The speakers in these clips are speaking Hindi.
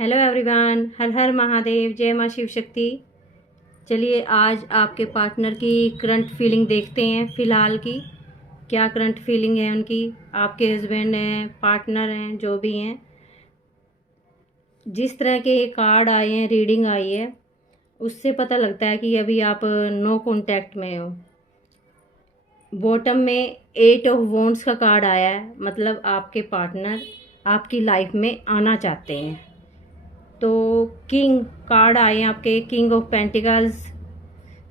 हेलो एवरीवन, हर हर महादेव, जय माँ शिव शक्ति। चलिए आज आपके पार्टनर की करंट फीलिंग देखते हैं। फ़िलहाल की क्या करंट फीलिंग है उनकी। आपके हस्बैंड हैं, पार्टनर हैं, जो भी हैं, जिस तरह के कार्ड आए हैं, रीडिंग आई है, उससे पता लगता है कि अभी आप नो कांटेक्ट में हो। बॉटम में 8 ऑफ वॉन्ड्स का कार्ड आया है, मतलब आपके पार्टनर आपकी लाइफ में आना चाहते हैं। तो किंग कार्ड आए हैं आपके, king of pentacles,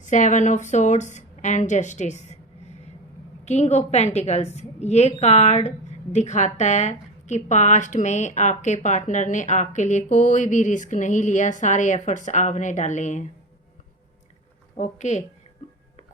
7 of swords and justice. King of pentacles ये कार्ड दिखाता है कि पास्ट में आपके पार्टनर ने आपके लिए कोई भी रिस्क नहीं लिया, सारे एफर्ट्स आपने डाले हैं। ओके,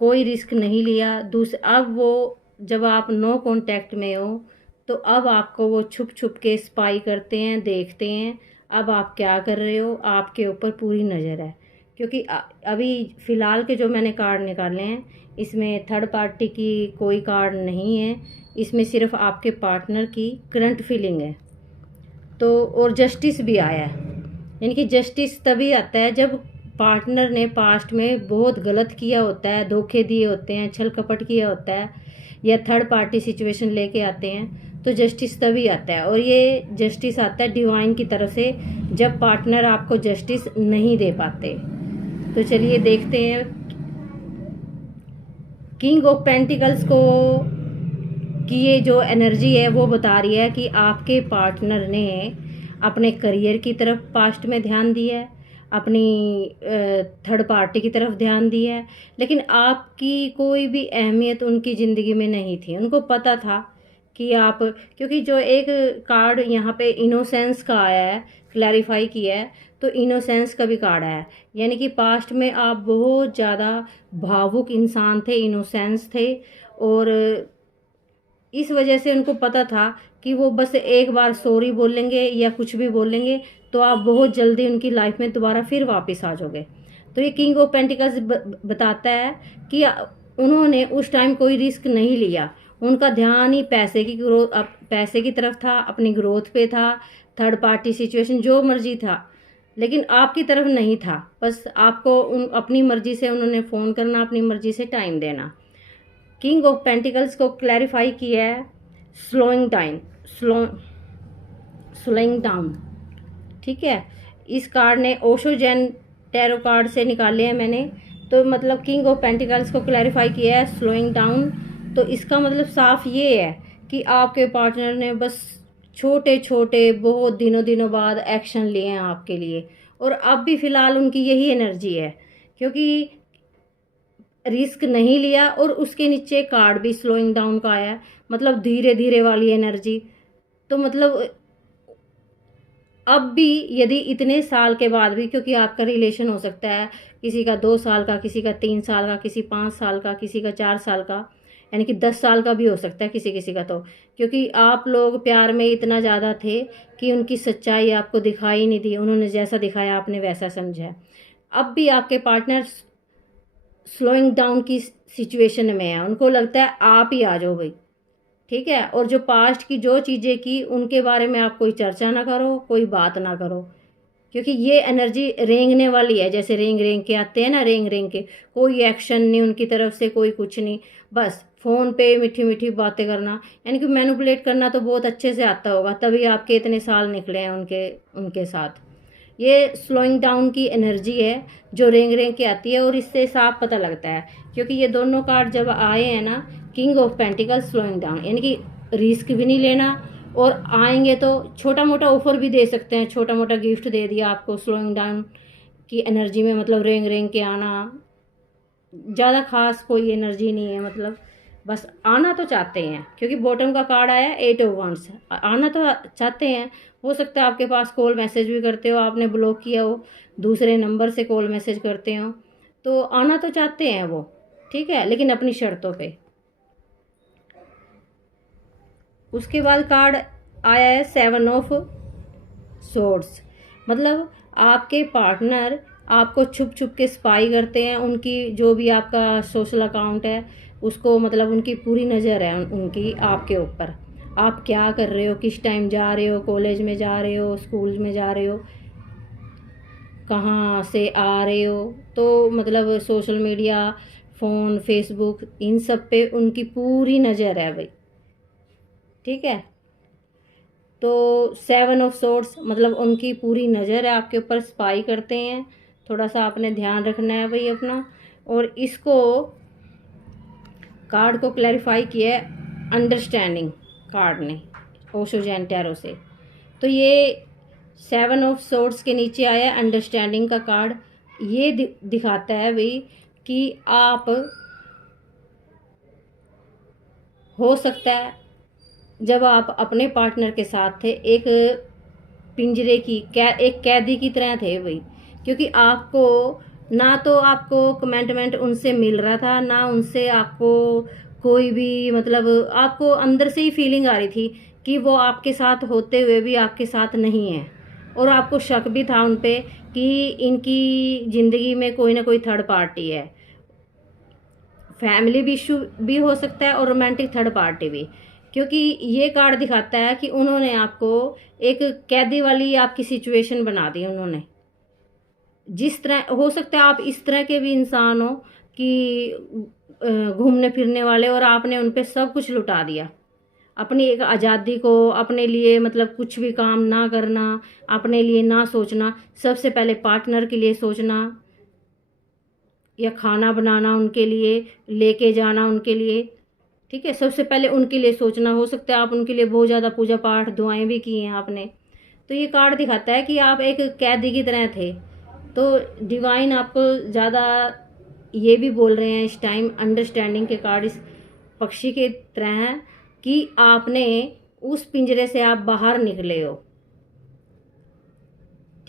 कोई रिस्क नहीं लिया। अब वो जब आप नो कांटेक्ट में हो तो अब आपको वो छुप छुप के स्पाई करते हैं, देखते हैं अब आप क्या कर रहे हो, आपके ऊपर पूरी नज़र है। क्योंकि अभी फ़िलहाल के जो मैंने कार्ड निकाले हैं, इसमें थर्ड पार्टी की कोई कार्ड नहीं है, इसमें सिर्फ आपके पार्टनर की करंट फीलिंग है। तो और जस्टिस भी आया है, यानी कि जस्टिस तभी आता है जब पार्टनर ने पास्ट में बहुत गलत किया होता है, धोखे दिए होते हैं, छल कपट किया होता है, या थर्ड पार्टी सिचुएशन लेके आते हैं, तो जस्टिस तभी आता है। और ये जस्टिस आता है डिवाइन की तरफ से, जब पार्टनर आपको जस्टिस नहीं दे पाते। तो चलिए देखते हैं। किंग ऑफ पेंटिकल्स को कि ये जो एनर्जी है वो बता रही है कि आपके पार्टनर ने अपने करियर की तरफ पास्ट में ध्यान दिया है, अपनी थर्ड पार्टी की तरफ ध्यान दिया है, लेकिन आपकी कोई भी अहमियत उनकी ज़िंदगी में नहीं थी। उनको पता था कि आप, क्योंकि जो एक कार्ड यहाँ पे इनोसेंस का आया है, क्लैरिफाई किया है, तो इनोसेंस का भी कार्ड आया है, यानी कि पास्ट में आप बहुत ज़्यादा भावुक इंसान थे, इनोसेंस थे, और इस वजह से उनको पता था कि वो बस एक बार सॉरी बोलेंगे या कुछ भी बोलेंगे तो आप बहुत जल्दी उनकी लाइफ में दोबारा फिर वापस आ जाओगे। तो ये किंग ऑफ पेंटिकल्स बताता है कि उन्होंने उस टाइम कोई रिस्क नहीं लिया, उनका ध्यान ही पैसे की ग्रोथ, पैसे की तरफ था, अपनी ग्रोथ पे था, थर्ड पार्टी सिचुएशन जो मर्जी था, लेकिन आपकी तरफ नहीं था। बस आपको अपनी मर्जी से उन्होंने फ़ोन करना, अपनी मर्जी से टाइम देना। किंग ऑफ पेंटिकल्स को क्लैरिफाई किया है स्लोइंग टाइम, स्लोइंग डाउन। ठीक है, इस कार्ड ने ओशो जैन टैरो कार्ड से निकाले हैं मैंने, तो मतलब किंग ऑफ पेंटिकल्स को क्लैरिफाई किया है स्लोइंग डाउन। तो इसका मतलब साफ ये है कि आपके पार्टनर ने बस छोटे छोटे बहुत दिनों बाद एक्शन लिए हैं आपके लिए, और अब भी फ़िलहाल उनकी यही एनर्जी है, क्योंकि रिस्क नहीं लिया। और उसके नीचे कार्ड भी स्लोइंग डाउन का आया है, मतलब धीरे धीरे वाली एनर्जी। तो मतलब अब भी यदि इतने साल के बाद भी, क्योंकि आपका रिलेशन हो सकता है किसी का 2 साल का, किसी का 3 साल का, किसी 5 साल का, किसी का 4 साल का, यानी कि 10 साल का भी हो सकता है किसी किसी का। तो क्योंकि आप लोग प्यार में इतना ज़्यादा थे कि उनकी सच्चाई आपको दिखाई नहीं दी, उन्होंने जैसा दिखाया आपने वैसा समझा। अब भी आपके पार्टनर स्लोइंग डाउन की सिचुएशन में है, उनको लगता है आप ही आ जाओ भाई। ठीक है, और जो पास्ट की जो चीज़ें की उनके बारे में आप कोई चर्चा ना करो, कोई बात ना करो, क्योंकि ये एनर्जी रेंगने वाली है, जैसे रेंग रेंग के आते हैं ना, रेंग रेंग के। कोई एक्शन नहीं उनकी तरफ से, कोई कुछ नहीं, बस फ़ोन पे मीठी मीठी बातें करना, यानी कि मैनिपुलेट करना तो बहुत अच्छे से आता होगा, तभी आपके इतने साल निकले हैं उनके उनके साथ। ये स्लोइंग डाउन की एनर्जी है जो रेंग रेंग के आती है, और इससे साफ पता लगता है, क्योंकि ये दोनों कार्ड जब आए हैं ना, king of pentacles slowing down, यानी कि रिस्क भी नहीं लेना, और आएंगे तो छोटा मोटा ऑफर भी दे सकते हैं, छोटा मोटा गिफ्ट दे दिया आपको स्लोइंग डाउन की एनर्जी में, मतलब रेंग रेंग के आना, ज़्यादा खास कोई एनर्जी नहीं है, मतलब बस आना तो चाहते हैं, क्योंकि बॉटम का कार्ड आया 8 ऑफ वंड्स, आना तो चाहते हैं। हो सकता है आपके पास कॉल मैसेज भी करते हो, आपने ब्लॉक किया हो, दूसरे नंबर से कॉल मैसेज करते हो, तो आना तो चाहते हैं वो, ठीक है, लेकिन अपनी शर्तों पे। उसके बाद कार्ड आया है 7 ऑफ सोर्ड्स, मतलब आपके पार्टनर आपको छुप छुप के स्पाई करते हैं, उनकी जो भी आपका सोशल अकाउंट है उसको, मतलब उनकी पूरी नज़र है उनकी आपके ऊपर। आप क्या कर रहे हो, किस टाइम जा रहे हो, कॉलेज में जा रहे हो, स्कूल में जा रहे हो, कहाँ से आ रहे हो, तो मतलब सोशल मीडिया, फ़ोन, फेसबुक, इन सब पे उनकी पूरी नज़र है भाई। ठीक है, तो 7 ऑफ सोर्ड्स मतलब उनकी पूरी नज़र है आपके ऊपर, स्पाई करते हैं। थोड़ा सा आपने ध्यान रखना है भाई अपना। और इसको कार्ड को क्लैरिफाई किया है अंडरस्टैंडिंग कार्ड ने ओशो जैन टैरो से। तो ये 7 ऑफ सोर्ड्स के नीचे आया अंडरस्टैंडिंग का कार्ड। ये दिखाता है भाई कि आप, हो सकता है जब आप अपने पार्टनर के साथ थे एक पिंजरे की एक कैदी की तरह थे भाई, क्योंकि आपको ना तो आपको कमेंटमेंट उनसे मिल रहा था, ना उनसे आपको कोई भी मतलब, आपको अंदर से ही फीलिंग आ रही थी कि वो आपके साथ होते हुए भी आपके साथ नहीं है। और आपको शक भी था उन पे कि इनकी ज़िंदगी में कोई ना कोई थर्ड पार्टी है, फैमिली भी इशू भी हो सकता है और रोमांटिक थर्ड पार्टी भी। क्योंकि ये कार्ड दिखाता है कि उन्होंने आपको एक कैदी वाली आपकी सिचुएशन बना दी उन्होंने। जिस तरह हो सकता है आप इस तरह के भी इंसान हो कि घूमने फिरने वाले, और आपने उन पे सब कुछ लुटा दिया, अपनी एक आज़ादी को, अपने लिए मतलब कुछ भी काम ना करना, अपने लिए ना सोचना, सबसे पहले पार्टनर के लिए सोचना, या खाना बनाना उनके लिए, लेके जाना उनके लिए। ठीक है, सबसे पहले उनके लिए सोचना। हो सकता है आप उनके लिए बहुत ज़्यादा पूजा पाठ दुआएं भी की हैं आपने। तो ये कार्ड दिखाता है कि आप एक कैदी की तरह थे। तो डिवाइन आपको ज़्यादा ये भी बोल रहे हैं इस टाइम, अंडरस्टैंडिंग के कार्ड इस पक्षी के तरह हैं कि आपने उस पिंजरे से आप बाहर निकले हो।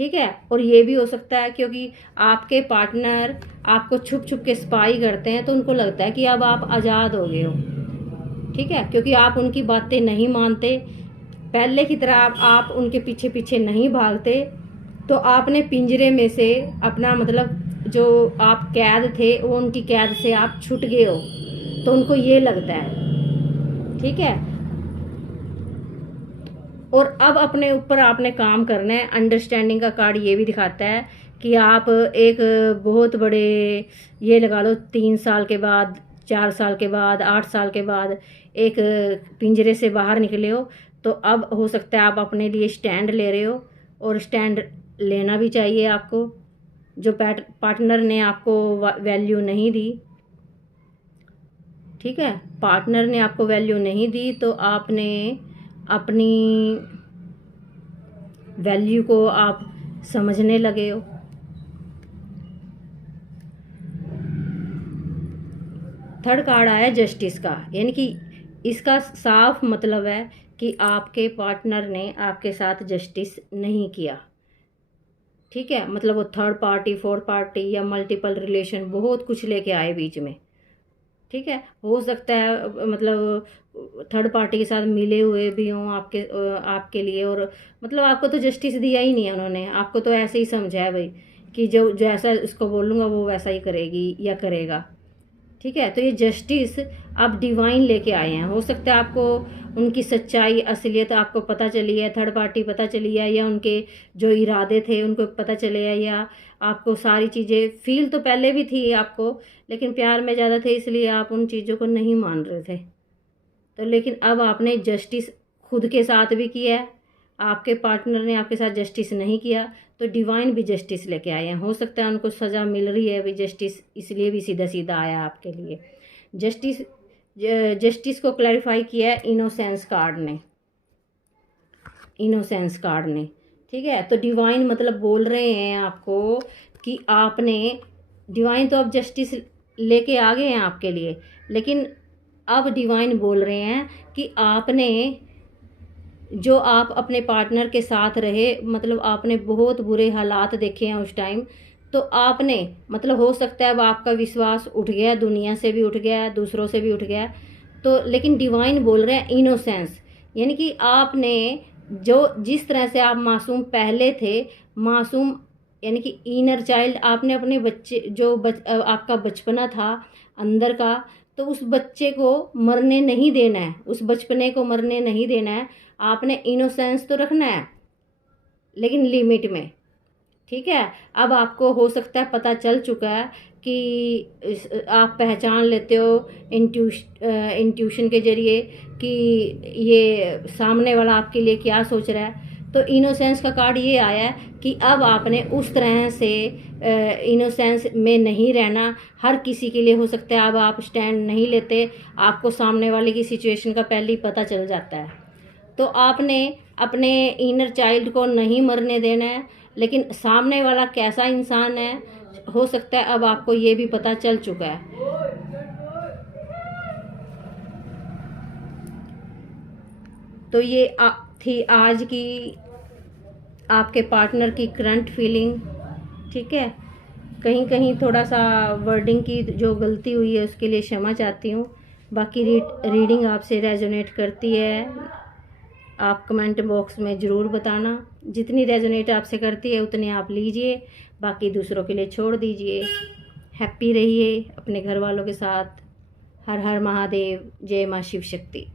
ठीक है, और ये भी हो सकता है क्योंकि आपके पार्टनर आपको छुप छुप के स्पाई करते हैं, तो उनको लगता है कि अब आप आज़ाद हो गए हो। ठीक है, क्योंकि आप उनकी बातें नहीं मानते, पहले की तरह आप उनके पीछे पीछे नहीं भागते, तो आपने पिंजरे में से अपना मतलब जो आप कैद थे वो उनकी कैद से आप छूट गए हो, तो उनको ये लगता है। ठीक है, और अब अपने ऊपर आपने काम करना है। अंडरस्टैंडिंग का कार्ड ये भी दिखाता है कि आप एक बहुत बड़े, ये लगा लो 3 साल के बाद, 4 साल के बाद, 8 साल के बाद एक पिंजरे से बाहर निकले हो। तो अब हो सकता है आप अपने लिए स्टैंड ले रहे हो, और स्टैंड लेना भी चाहिए आपको। जो पार्टनर ने आपको वैल्यू नहीं दी, ठीक है, पार्टनर ने आपको वैल्यू नहीं दी, तो आपने अपनी वैल्यू को आप समझने लगे हो। थर्ड कार्ड आया जस्टिस का, यानी कि इसका साफ मतलब है कि आपके पार्टनर ने आपके साथ जस्टिस नहीं किया। ठीक है, मतलब वो थर्ड पार्टी, फोर्थ पार्टी या मल्टीपल रिलेशन बहुत कुछ लेके आए बीच में। ठीक है, हो सकता है मतलब थर्ड पार्टी के साथ मिले हुए भी हों आपके लिए, और मतलब आपको तो जस्टिस दिया ही नहीं है उन्होंने। आपको तो ऐसे ही समझा है भाई कि जो जैसा उसको बोलूँगा वो वैसा ही करेगी या करेगा। ठीक है, तो ये जस्टिस आप डिवाइन लेके आए हैं। हो सकता है आपको उनकी सच्चाई, असलियत आपको पता चली है, थर्ड पार्टी पता चली है, या उनके जो इरादे थे उनको पता चले हैं, या आपको सारी चीज़ें फील तो पहले भी थी आपको, लेकिन प्यार में ज़्यादा थे इसलिए आप उन चीज़ों को नहीं मान रहे थे। तो लेकिन अब आपने जस्टिस खुद के साथ भी किया है, आपके पार्टनर ने आपके साथ जस्टिस नहीं किया, तो डिवाइन भी जस्टिस लेके आए हैं। हो सकता है उनको सज़ा मिल रही है भी, जस्टिस इसलिए भी सीधा सीधा आया आपके लिए। जस्टिस जस्टिस को क्लैरिफाई किया है इनोसेंस कार्ड ने, इनोसेंस कार्ड ने। ठीक है, तो डिवाइन मतलब बोल रहे हैं आपको कि आपने, डिवाइन तो अब जस्टिस लेके आ गए हैं आपके लिए, लेकिन अब डिवाइन बोल रहे हैं कि आपने, जो आप अपने पार्टनर के साथ रहे, मतलब आपने बहुत बुरे हालात देखे हैं उस टाइम, तो आपने मतलब हो सकता है अब आपका विश्वास उठ गया, दुनिया से भी उठ गया, दूसरों से भी उठ गया। तो लेकिन डिवाइन बोल रहे हैं इनोसेंस, यानी कि आपने जो जिस तरह से आप मासूम पहले थे, मासूम यानी कि इनर चाइल्ड, आपने अपने बच्चे जो आपका बचपना था अंदर का, तो उस बच्चे को मरने नहीं देना है, उस बचपने को मरने नहीं देना है। आपने इनोसेंस तो रखना है, लेकिन लिमिट में। ठीक है। अब आपको हो सकता है पता चल चुका है कि आप पहचान लेते हो इंट्यूशन के ज़रिए कि ये सामने वाला आपके लिए क्या सोच रहा है। तो इनोसेंस का कार्ड ये आया है कि अब आपने उस तरह से इनोसेंस में नहीं रहना। हर किसी के लिए हो सकता है अब आप स्टैंड नहीं लेते, आपको सामने वाले की सिचुएशन का पहले ही पता चल जाता है। तो आपने अपने इनर चाइल्ड को नहीं मरने देना है, लेकिन सामने वाला कैसा इंसान है हो सकता है अब आपको ये भी पता चल चुका है। तो ये थी आज की आपके पार्टनर की करंट फीलिंग। ठीक है, कहीं कहीं थोड़ा सा वर्डिंग की जो गलती हुई है उसके लिए क्षमा चाहती हूँ। बाकी रीडिंग आपसे रेजोनेट करती है, आप कमेंट बॉक्स में ज़रूर बताना। जितनी रेजोनेट आपसे करती है उतने आप लीजिए, बाकी दूसरों के लिए छोड़ दीजिए। हैप्पी रहिए अपने घर वालों के साथ। हर हर महादेव, जय माँ शिव शक्ति।